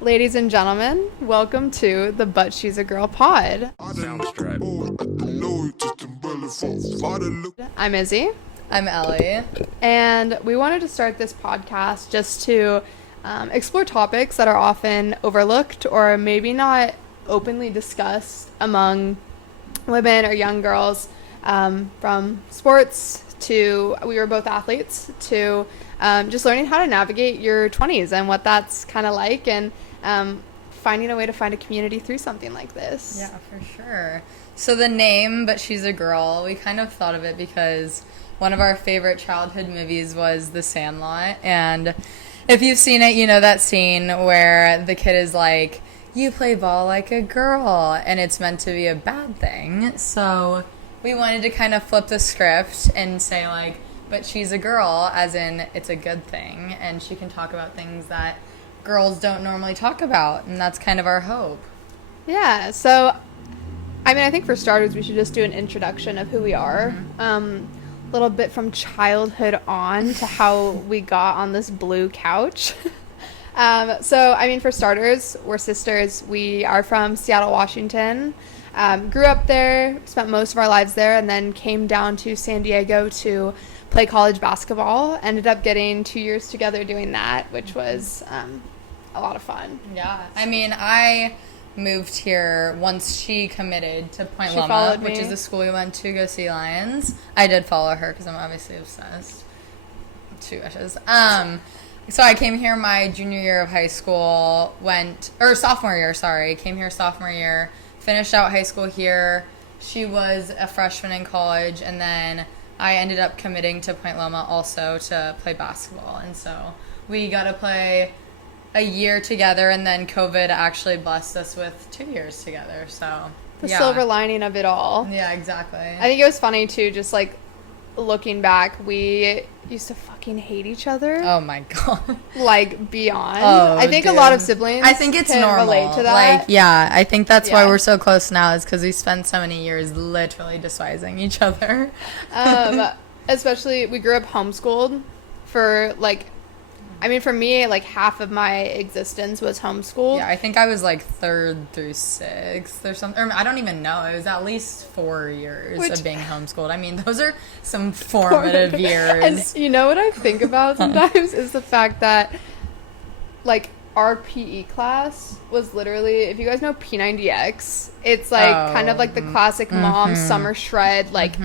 Ladies and gentlemen, welcome to the But She's a Girl pod. Soundstripe. I'm Izzy, I'm Ellie. and we wanted to start this podcast just to explore topics that are often overlooked or maybe not openly discussed among women or young girls, from sports to, we were both athletes, to just learning how to navigate your 20s and what that's kind of like, and finding a way to find a community through something like this. Yeah, for sure. So the name, But She's a Girl, we kind of thought of it because one of our favorite childhood movies was The Sandlot. And if you've seen it, you know that scene where the kid is like, you play ball like a girl, and it's meant to be a bad thing. So we wanted to kind of flip the script and say, like, but she's a girl, as in it's a good thing, and she can talk about things that girls don't normally talk about, and that's kind of our hope. Yeah, so, I think for starters, we should just do an introduction of who we are. A little bit from childhood on to how we got on this blue couch. For starters, we're sisters. We are from Seattle, Washington. Grew up there, spent most of our lives there, and then came down to San Diego to play college basketball. Ended up getting 2 years together doing that, which was a lot of fun. Yeah. I moved here once she committed to Point She Loma, followed which me. is the school we went to go see Lions. I did follow her because I'm obviously obsessed. She wishes. So I came here my junior year of high school, sophomore year, sorry. Came here sophomore year, finished out high school here. She was a freshman in college, and then I ended up committing to Point Loma also to play basketball. And so we got to play a year together, and then COVID actually blessed us with 2 years together. So The silver lining of it all. Yeah, exactly. I think it was funny, too, just, like, looking back, we used to fucking hate each other. Oh, my God. Like, beyond. Oh, I think dude. a lot of siblings I think it's can normal. relate to that. Like, yeah, I think that's why Yeah. we're so close now, is because we spent so many years literally despising each other. Especially, we grew up homeschooled for, like, for me, like, half of my existence was homeschooled. Yeah, I think I was like 3rd through 6th or something. Or I don't even know. It was at least 4 years of being homeschooled. Those are some formative years. And you know what I think about sometimes is the fact that, like, our PE class was literally, if you guys know P90X, it's like kind of like the classic mom summer shred. Like,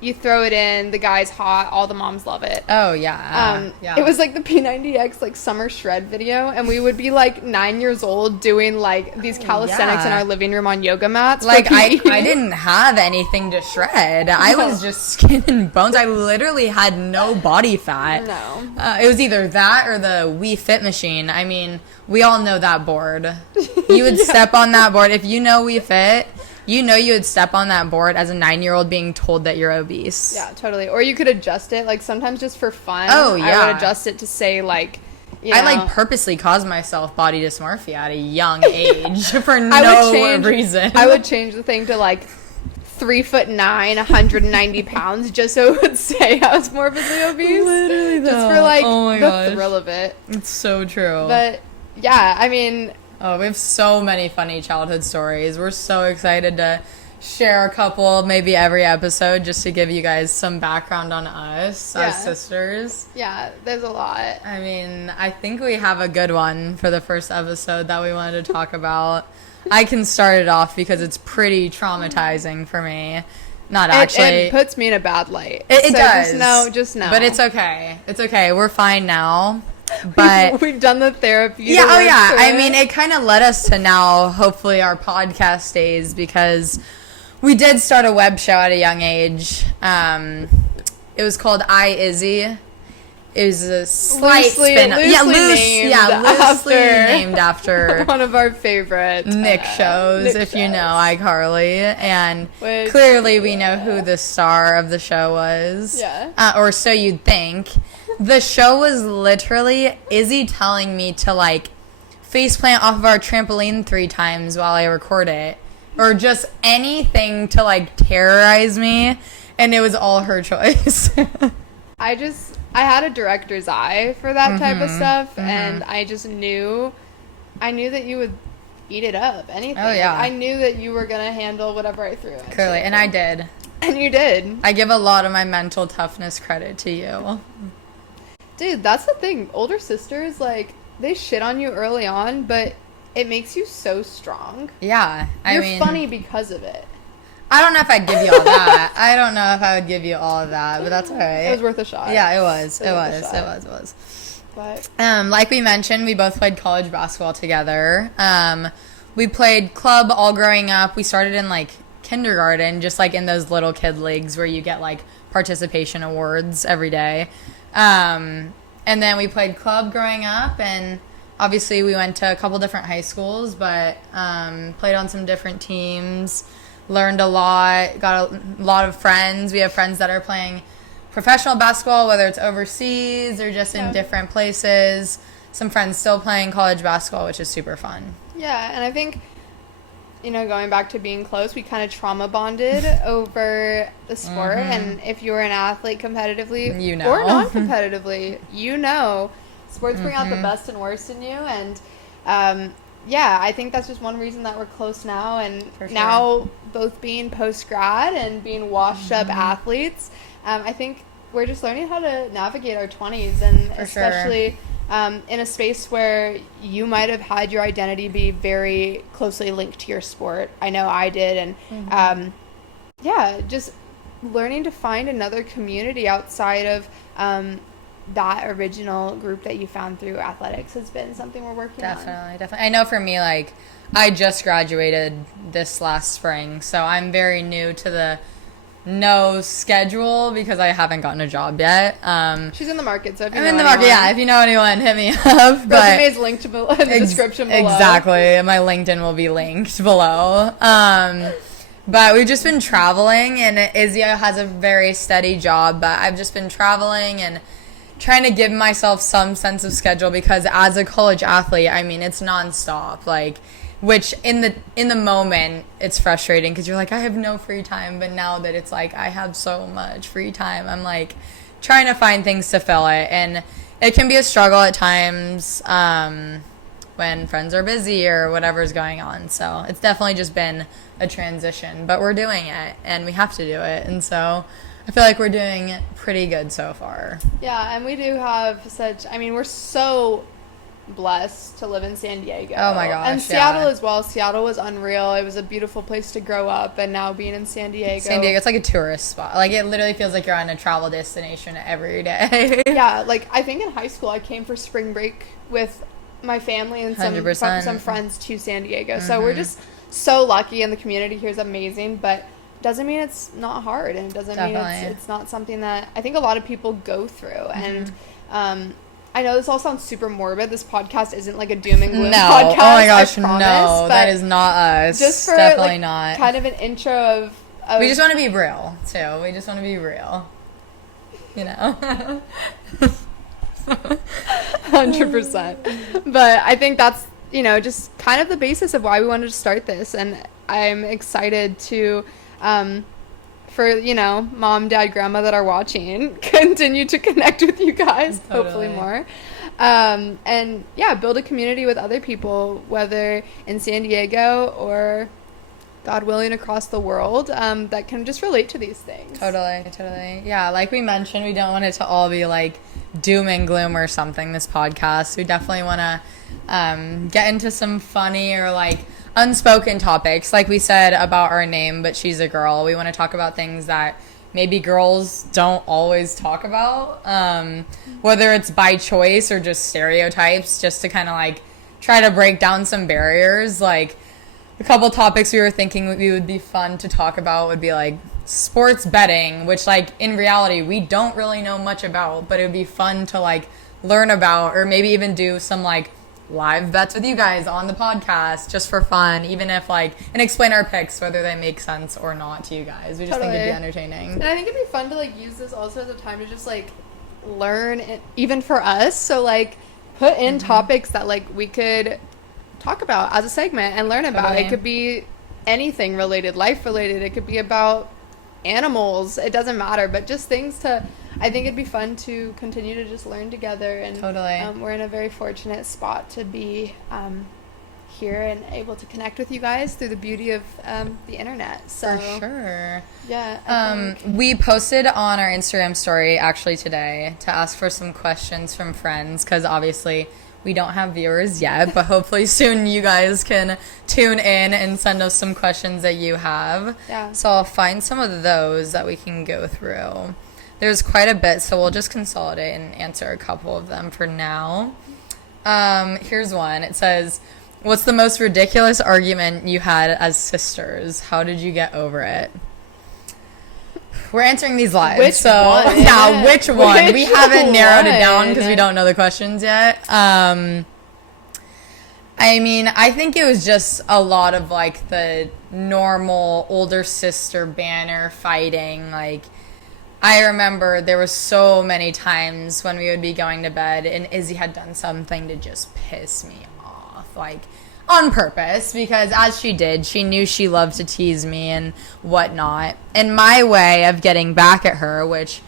you throw it in, the guy's hot, all the moms love it. Oh, yeah. It was like the P90X like summer shred video, and we would be like 9 years old doing like these calisthenics in our living room on yoga mats. Like, I didn't have anything to shred. I was just skin and bones. I literally had no body fat. No. It was either that or the Wii Fit machine. We all know that board. You would step on that board. If you know Wii Fit, you know you would step on that board as a 9-year-old being told that you're obese. Yeah, totally. Or you could adjust it, like, sometimes just for fun. Oh, yeah. I would adjust it to say, like, you know. I, like, purposely caused myself body dysmorphia at a young age for no reason. I would change the thing to, like, 3'9", 190 pounds, just so it would say I was morbidly obese. Literally, though. Just for, like, oh my the gosh. thrill of it. It's so true. But, yeah, Oh, we have so many funny childhood stories. We're so excited to share a couple, maybe every episode, just to give you guys some background on us as sisters. Yeah, there's a lot. I think we have a good one for the first episode that we wanted to talk about. I can start it off because it's pretty traumatizing for me. Not actually. It puts me in a bad light. It so does. Just know. But it's okay. It's okay. We're fine now. But we've done the therapy. Yeah, it kind of led us to now, hopefully, our podcast days, because we did start a web show at a young age. It was called I, Izzy. It was a slight spin. Loosely named after one of our favorite Nick shows, if you know iCarly. And clearly we know who the star of the show was. Yeah. Or so you'd think. The show was literally Izzy telling me to, like, faceplant off of our trampoline 3 times while I record it. Or just anything to, like, terrorize me. And it was all her choice. I had a director's eye for that type of stuff, and I just knew I knew that you would eat it up, anything. Oh, yeah. I knew that you were going to handle whatever I threw at Clearly, you. and I did. And you did. I give a lot of my mental toughness credit to you. Dude, that's the thing. Older sisters, like, they shit on you early on, but it makes you so strong. Yeah. You're funny because of it. I don't know if I'd give you all that. I don't know if I would give you all of that, but that's all right. It was worth a shot. Yeah, it was. It was. But like we mentioned, we both played college basketball together. We played club all growing up. We started in, like, kindergarten, just, like, in those little kid leagues where you get, like, participation awards every day. And then we played club growing up, and obviously we went to a couple different high schools, but played on some different teams, learned a lot, got a lot of friends. We have friends that are playing professional basketball, whether it's overseas or just in different places. Some friends still playing college basketball, which is super fun. Yeah, and I think, you know, going back to being close, we kind of trauma bonded over the sport. And if you're an athlete competitively You know. or non-competitively, you know, sports bring out the best and worst in you. And yeah, I think that's just one reason that we're close now. And For sure. now both being post-grad and being washed-up athletes, I think we're just learning how to navigate our 20s, and For especially in a space where you might have had your identity be very closely linked to your sport. I know I did. And yeah, just learning to find another community outside of that original group that you found through athletics has been something we're working on. Definitely. I know for me, like, I just graduated this last spring, so I'm very new to the no schedule because I haven't gotten a job yet. She's in the market, so if you I'm know in the anyone, market, yeah. If you know anyone, hit me up. Resume is linked in the description below. Exactly. My LinkedIn will be linked below. But we've just been traveling, and Izzy has a very steady job, but I've just been traveling and trying to give myself some sense of schedule because as a college athlete, I mean, it's nonstop. Like, which in the moment it's frustrating because you're like, I have no free time, but now that it's like I have so much free time, I'm like trying to find things to fill it, and it can be a struggle at times when friends are busy or whatever's going on. So it's definitely just been a transition, but we're doing it and we have to do it, and so I feel like we're doing pretty good so far. Yeah, and we do have we're so blessed to live in San Diego. Oh my gosh, and Seattle as well. Seattle was unreal. It was a beautiful place to grow up, and now being in San Diego, it's like a tourist spot. Like, it literally feels like you're on a travel destination every day. Yeah, like I think in high school I came for spring break with my family and some friends to San Diego. So we're just so lucky, and the community here is amazing, but doesn't mean it's not hard, and it doesn't mean it's not something that I think a lot of people go through. And I know this all sounds super morbid. This podcast isn't like a doom and gloom podcast. Oh my gosh, I promise, no, that is not us. Just for definitely not. Kind of an intro of we just want to be real too. We just want to be real. You know. 100%. But I think that's, you know, just kind of the basis of why we wanted to start this, and I'm excited to for, you know, mom, dad, grandma that are watching, continue to connect with you guys, hopefully more. And yeah, build a community with other people, whether in San Diego or, God willing, across the world, that can just relate to these things. Totally. Yeah, like we mentioned, we don't want it to all be like doom and gloom or something, this podcast. We definitely want to get into some funny or like unspoken topics, like we said about our name, but she's a girl. We want to talk about things that maybe girls don't always talk about, whether it's by choice or just stereotypes, just to kind of like try to break down some barriers. Like, a couple topics we were thinking would be fun to talk about would be like sports betting, which like in reality we don't really know much about, but it would be fun to like learn about, or maybe even do some like live bets with you guys on the podcast just for fun, even if like, and explain our picks, whether they make sense or not to you guys. We just think it'd be entertaining. And I think it'd be fun to like use this also as a time to just like learn it, even for us. So like put in topics that like we could talk about as a segment and learn about. It could be anything related, life related. It could be about animals. It doesn't matter, but just things to, I think it'd be fun to continue to just learn together. And we're in a very fortunate spot to be here and able to connect with you guys through the beauty of the internet. So For sure. yeah, We posted on our Instagram story actually today to ask for some questions from friends because obviously we don't have viewers yet, but hopefully soon you guys can tune in and send us some questions that you have. Yeah. So I'll find some of those that we can go through. There's quite a bit, so we'll just consolidate and answer a couple of them for now. Here's one. It says, what's the most ridiculous argument you had as sisters? How did you get over it? We're answering these live. Which so one? Yeah, which one? We haven't narrowed it down because one? we don't know the questions yet. I mean, I think it was just a lot of like the normal older sister banner fighting. Like, I remember there was so many times when we would be going to bed and Izzy had done something to just piss me off, like on purpose, because as she did, she knew she loved to tease me and whatnot. And my way of getting back at her, which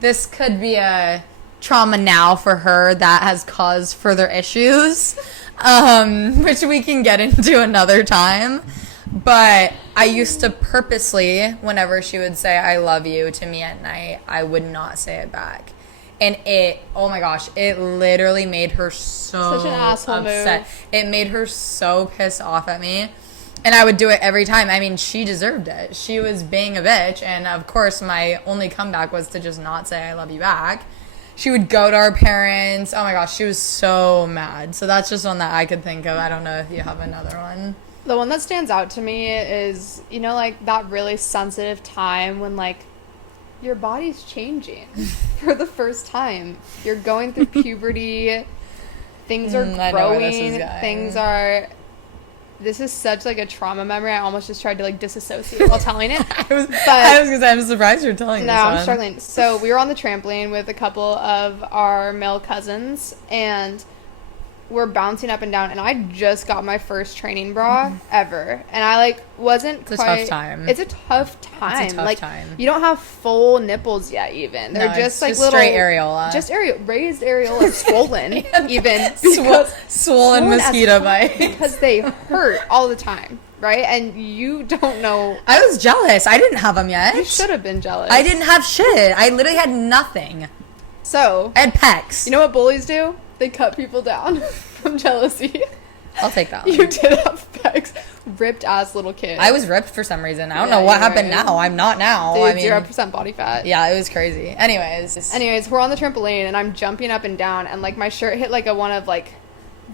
this could be a trauma now for her that has caused further issues, which we can get into another time. But I used to purposely, whenever she would say I love you to me at night, I would not say it back. And it, oh my gosh, it literally made her so Such an asshole upset. move. It made her so pissed off at me. And I would do it every time. I mean, she deserved it. She was being a bitch. And of course, my only comeback was to just not say I love you back. She would go to our parents. Oh my gosh, she was so mad. So that's just one that I could think of. I don't know if you have another one. The one that stands out to me is, you know, like that really sensitive time when like your body's changing for the first time. You're going through puberty. Things are I know where this is growing. going. Things are. This is such like a trauma memory. I almost just tried to like disassociate while telling it. I was gonna say, I'm surprised you're telling No, this one. I'm struggling. So we were on the trampoline with a couple of our male cousins, and we're bouncing up and down, and I just got my first training bra ever, and I like wasn't It's a quite. tough time. It's a tough time. It's a tough like time. you don't have full nipples yet. Even they're No, just it's like just little straight areola. just raised areola, swollen even because Swollen mosquito as fuck bite. because they hurt all the time, right? And you don't know. I was jealous. I didn't have them yet. You should have been jealous. I didn't have shit. I literally had nothing. So I had pecs. you know what bullies do? They cut people down from jealousy. I'll take that one. You did have pecs. Ripped ass little kid. I was ripped for some reason. I don't Yeah, know what you happened were. now. I'm not now. Dude, I mean, 0% body fat. yeah, it was crazy. Anyways, We're on the trampoline and I'm jumping up and down and like my shirt hit like a one of like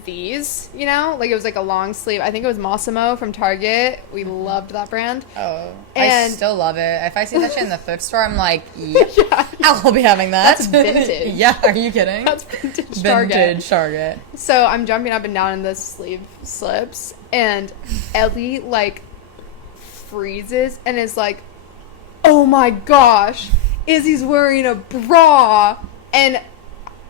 these, you know? Like it was like a long sleeve. I think it was Massimo from Target. We loved that brand. oh, I And- still love it. If I see that shit in the thrift store, I'm like, yep, Yeah. I'll be having that. That's vintage. Yeah, are you kidding? That's vintage Target. Vintage Target. So I'm jumping up and down and the sleeve slips and Ellie like freezes and is like, oh my gosh, Izzy's wearing a bra. And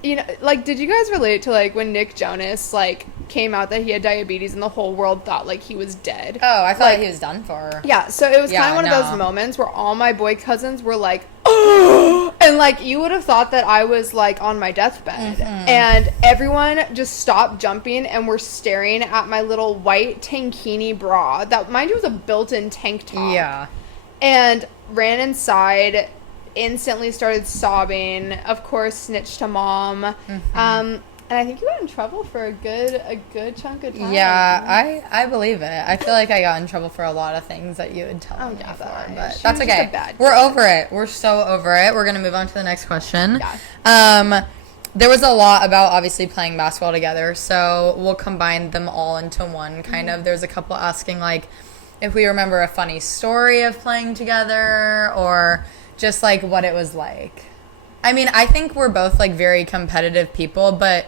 you know, like, did you guys relate to like when Nick Jonas like came out that he had diabetes and the whole world thought like he was dead? Oh, I thought Like- he was done for. Yeah, so it was Yeah, kind of one of those no. moments where all my boy cousins were like, oh, and like you would have thought that I was like on my deathbed, and everyone just stopped jumping and were staring at my little white tankini bra that, mind you, was a built-in tank top. Yeah. And ran inside, instantly started sobbing. Of course, snitched to mom. And I think you got in trouble for a good chunk of time. Yeah, I believe it. I feel like I got in trouble for a lot of things that you would tell Oh, me yeah, for, fine. but She that's was just okay. a bad We're kid. over it. We're so over it. We're gonna move on to the next question. Yeah. There was a lot about obviously playing basketball together, so we'll combine them all into one kind of. There's a couple asking like if we remember a funny story of playing together or just like what it was like. I mean, I think we're both like very competitive people, but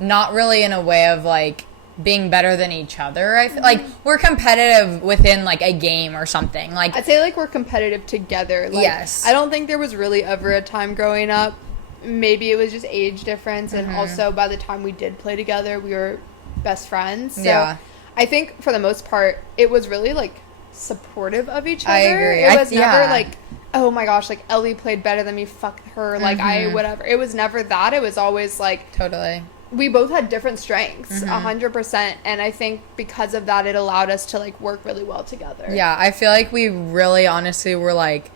not really in a way of like being better than each other. I feel like we're competitive within like a game or something. Like I'd say like we're competitive together. Like, Yes. I don't think there was really ever a time growing up. Maybe it was just age difference, and also by the time we did play together, we were best friends. So Yeah. I think for the most part, it was really like supportive of each other. I agree. It was never yeah. like, oh my gosh, like Ellie played better than me. Fuck her. Like I whatever. It was never that. It was always like, Totally. we both had different strengths, 100%. And I think because of that, it allowed us to, like, work really well together. Yeah, I feel like we really honestly were, like,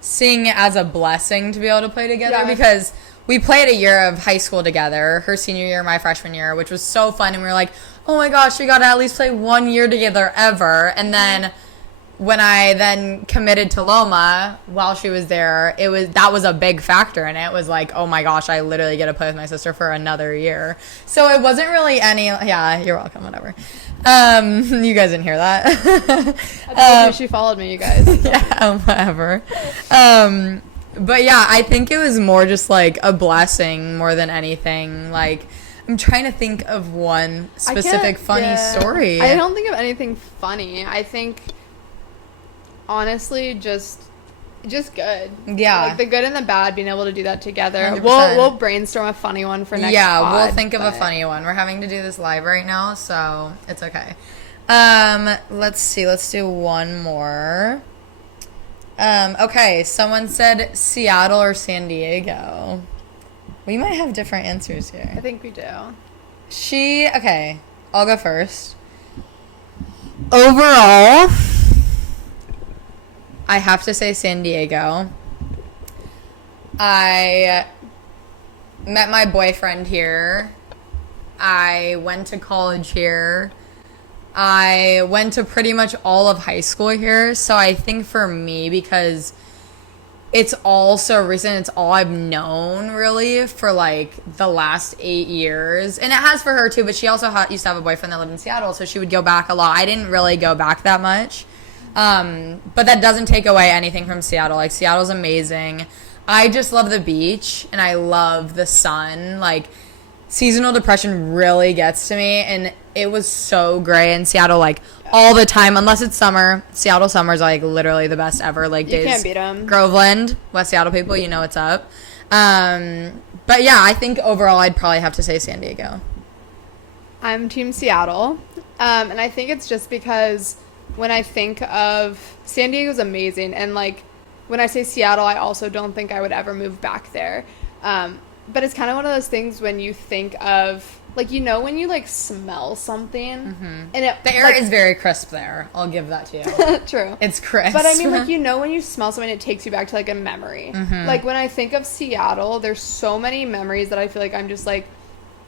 seeing it as a blessing to be able to play together because we played a year of high school together, her senior year, my freshman year, which was so fun. And we were like, oh my gosh, we got to at least play 1 year together ever. And then when I then committed to Loma while she was there, that was a big factor, and it was like, oh my gosh, I literally get to play with my sister for another year. So it wasn't really any. Yeah, you're welcome. Whatever. You guys didn't hear that. I told you she followed me, you guys. Yeah, whatever. But yeah, I think it was more just like a blessing more than anything. Like, I'm trying to think of one specific funny story. I don't think of anything funny. I think, honestly, just good. Yeah. Like, the good and the bad, being able to do that together. 100%. We'll brainstorm a funny one for next pod, we'll think of a funny one. We're having to do this live right now, so it's okay. Let's see. Let's do one more. Okay, someone said Seattle or San Diego. We might have different answers here. I think we do. Okay, I'll go first. Overall, I have to say San Diego. I met my boyfriend here. I went to college here. I went to pretty much all of high school here. So I think for me, because it's all so recent, it's all I've known really for like the last 8 years. And it has for her too, but she also used to have a boyfriend that lived in Seattle, so she would go back a lot. I didn't really go back that much. But that doesn't take away anything from Seattle. Like, Seattle's amazing. I just love the beach and I love the sun. Like, seasonal depression really gets to me, and it was so gray in Seattle, like, all the time, unless it's summer. Seattle summers are, like, literally the best ever. Like, you can't beat them. Groveland, West Seattle people, you know what's up. But yeah, I think overall I'd probably have to say San Diego. I'm Team Seattle, and I think it's just because when I think of San Diego's amazing, and like when I say Seattle, I also don't think I would ever move back there. But it's kind of one of those things when you think of, like, you know, when you like smell something, and the air is very crisp there. I'll give that to you. True, it's crisp. But I mean, like, you know, when you smell something, it takes you back to like a memory. Like, when I think of Seattle, there's so many memories that I feel like I'm just like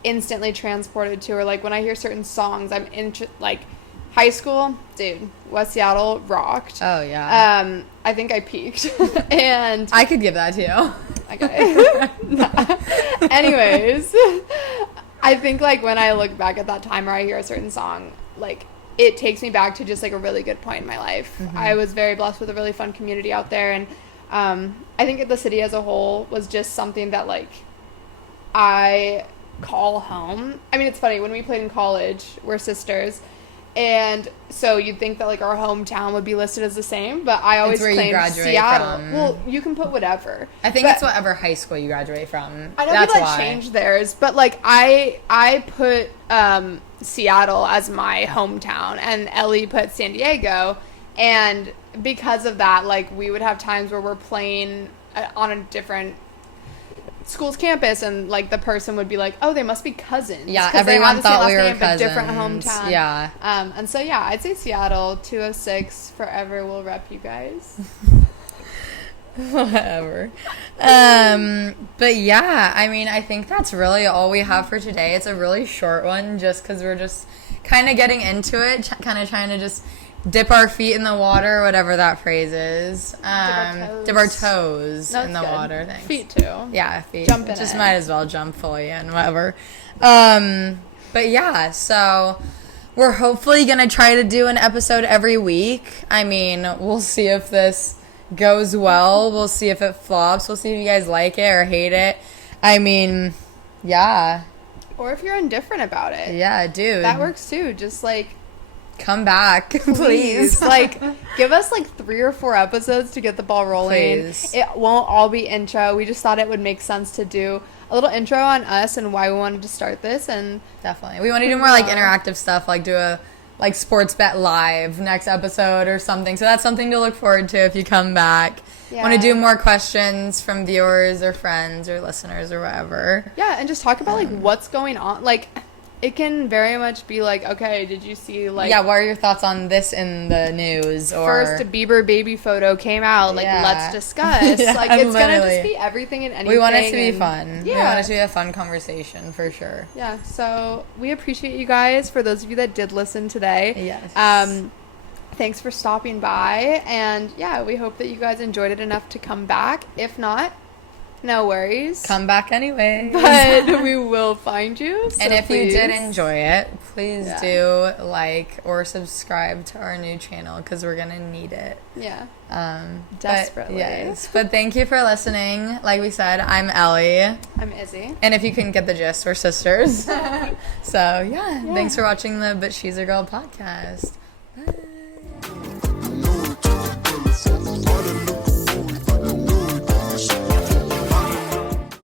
instantly transported to. Or like when I hear certain songs, I'm like. High school, dude, West Seattle rocked. Oh, yeah. I think I peaked. And I could give that to you. Okay. Anyways, I think, like, when I look back at that time or I hear a certain song, like, it takes me back to just, like, a really good point in my life. I was very blessed with a really fun community out there. And I think the city as a whole was just something that, like, I call home. I mean, it's funny. When we played in college, we're sisters. And so you'd think that, like, our hometown would be listed as the same, but I always claimed Seattle. From. Well, you can put whatever. I think it's whatever high school you graduate from. I know people that change theirs, but, like, I put Seattle as my hometown, and Ellie put San Diego, and because of that, like, we would have times where we're playing on a different school's campus, and like the person would be like, oh, they must be cousins. Yeah, everyone thought we were cousins. But different hometown. Yeah. And so yeah, I'd say Seattle 206 forever will rep you guys. Whatever. But yeah, I mean, I think that's really all we have for today. It's a really short one, just because we're just kind of getting into it, kind of trying to just dip our feet in the water, whatever that phrase is. Dip our toes in the water. Thanks. Feet too. Yeah, feet. Jump in. Just might as well jump fully in, whatever. But yeah, so we're hopefully gonna try to do an episode every week. I mean, we'll see if this goes well. We'll see if it flops. We'll see if you guys like it or hate it. I mean, yeah. Or if you're indifferent about it. Yeah, dude. That works too. Just like, come back, please. Like, give us like 3 or 4 episodes to get the ball rolling. Please. It won't all be intro. We just thought it would make sense to do a little intro on us and why we wanted to start this. And definitely, we want to do more like interactive stuff, like do a like sports bet live next episode or something. So that's something to look forward to if you come back. want to do more questions from viewers or friends or listeners or whatever. Yeah, and just talk about, like, what's going on. Like, it can very much be like, okay, did you see, like... Yeah, what are your thoughts on this in the news? Or first Bieber baby photo came out. Like, let's discuss. Yeah, like, it's going to literally. just be everything and anything. We want it to be fun. Yeah. We want it to be a fun conversation, for sure. Yeah, so we appreciate you guys. For those of you that did listen today. Yes. Thanks for stopping by. And, yeah, we hope that you guys enjoyed it enough to come back. If not, no worries. Come back anyway. But we will find you. So and if please. you did enjoy it, please do like or subscribe to our new channel because we're going to need it. Yeah. But, Desperately. yes. But thank you for listening. Like we said, I'm Ellie. I'm Izzy. And if you can get the gist, we're sisters. So, yeah. Thanks for watching the But She's a Girl podcast. Bye.